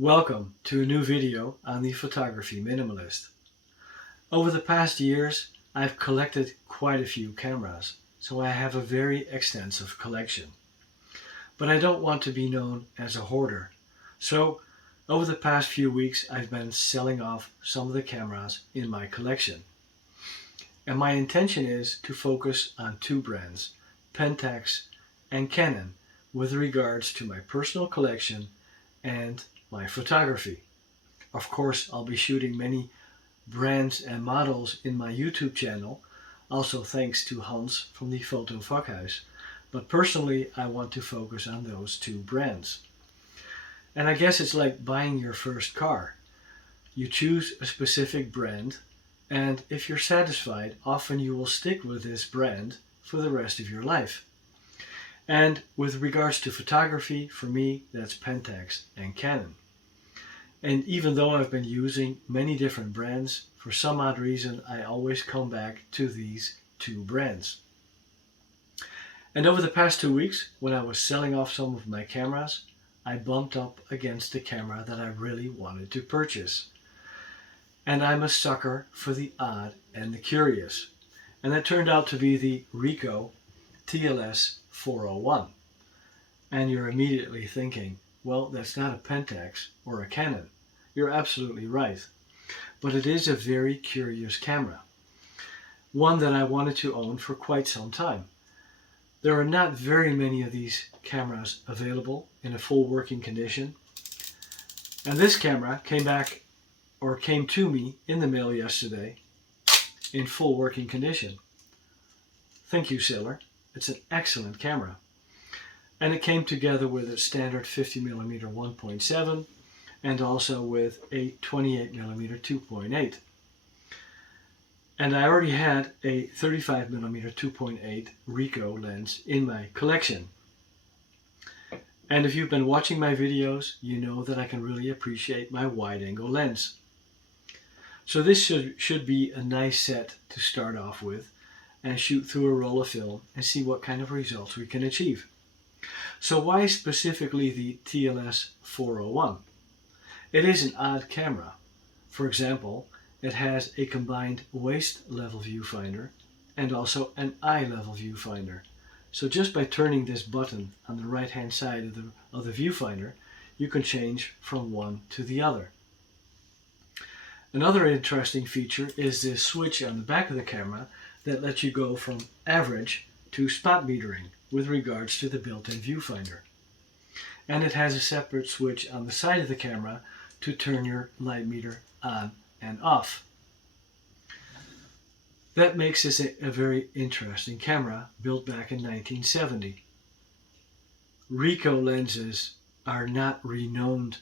Welcome to a new video on the Photography Minimalist. Over the past years, I've collected quite a few cameras, so I have a very extensive collection. But I don't want to be known as a hoarder, so over the past few weeks I've been selling off some of the cameras in my collection. And my intention is to focus on two brands, Pentax and Canon, with regards to my personal collection and my photography. Of course, I'll be shooting many brands and models in my YouTube channel, also thanks to Hans from the Photo Vakhuis. But personally, I want to focus on those two brands. And I guess it's like buying your first car. You choose a specific brand, and if you're satisfied, often you will stick with this brand for the rest of your life. And with regards to photography, for me, that's Pentax and Canon. And even though I've been using many different brands, for some odd reason, I always come back to these two brands. And over the past 2 weeks, when I was selling off some of my cameras, I bumped up against the camera that I really wanted to purchase. And I'm a sucker for the odd and the curious. And that turned out to be the Ricoh TLS 401. And you're immediately thinking, well, that's not a Pentax or a Canon. You're absolutely right. But it is a very curious camera. One that I wanted to own for quite some time. There are not very many of these cameras available in a full working condition. And this camera came to me in the mail yesterday in full working condition. Thank you, seller. It's an excellent camera. And it came together with a standard 50mm 1.7 and also with a 28mm 2.8. And I already had a 35mm 2.8 Ricoh lens in my collection. And if you've been watching my videos, you know that I can really appreciate my wide-angle lens. So this should be a nice set to start off with and shoot through a roll of film and see what kind of results we can achieve. So why specifically the TLS 401? It is an odd camera. For example, it has a combined waist level viewfinder and also an eye level viewfinder. So just by turning this button on the right hand side of the viewfinder, you can change from one to the other. Another interesting feature is this switch on the back of the camera that lets you go from average to spot metering with regards to the built-in viewfinder. And it has a separate switch on the side of the camera to turn your light meter on and off. That makes this a very interesting camera built back in 1970. Ricoh lenses are not renowned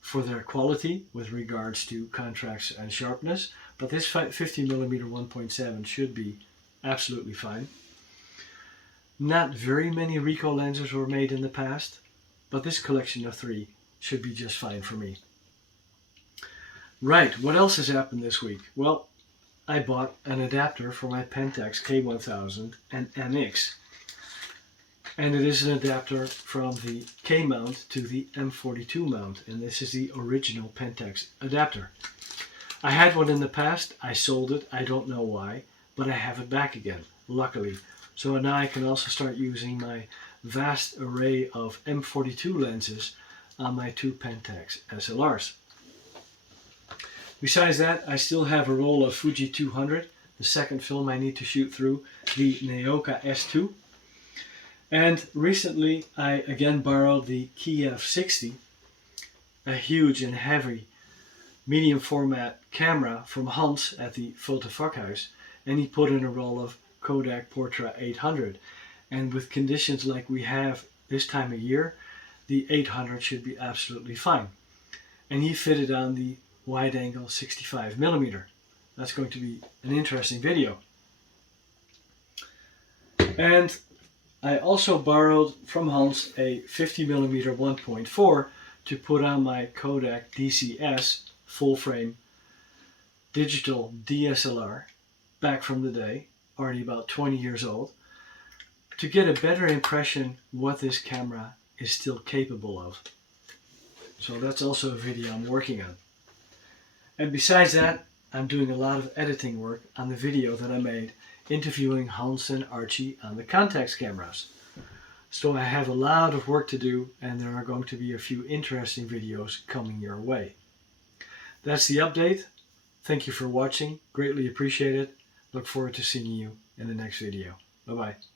for their quality with regards to contrast and sharpness, but this 50mm 1.7 should be absolutely fine. Not very many Ricoh lenses were made in the past, but this collection of 3 should be just fine for me. Right, what else has happened this week? Well, I bought an adapter for my Pentax K1000 and MX. And it is an adapter from the K mount to the M42 mount, and this is the original Pentax adapter. I had one in the past, I sold it, I don't know why, but I have it back again, luckily. So now I can also start using my vast array of M42 lenses on my two Pentax SLRs. Besides that, I still have a roll of Fuji 200, the second film I need to shoot through, the Neoka S2. And recently I again borrowed the Kiev 60, a huge and heavy medium format camera from Hans at the Photo Vakhuis, and he put in a roll of Kodak Portra 800. And with conditions like we have this time of year, the 800 should be absolutely fine. And he fitted on the wide angle 65mm. That's going to be an interesting video. And I also borrowed from Hans a 50mm 1.4 to put on my Kodak DCS full frame digital DSLR back from the day, already about 20 years old, to get a better impression what this camera is still capable of. So that's also a video I'm working on. And besides that, I'm doing a lot of editing work on the video that I made interviewing Hans and Archie on the Contax cameras. So I have a lot of work to do, and there are going to be a few interesting videos coming your way. That's the update. Thank you for watching. Greatly appreciate it. Look forward to seeing you in the next video. Bye bye.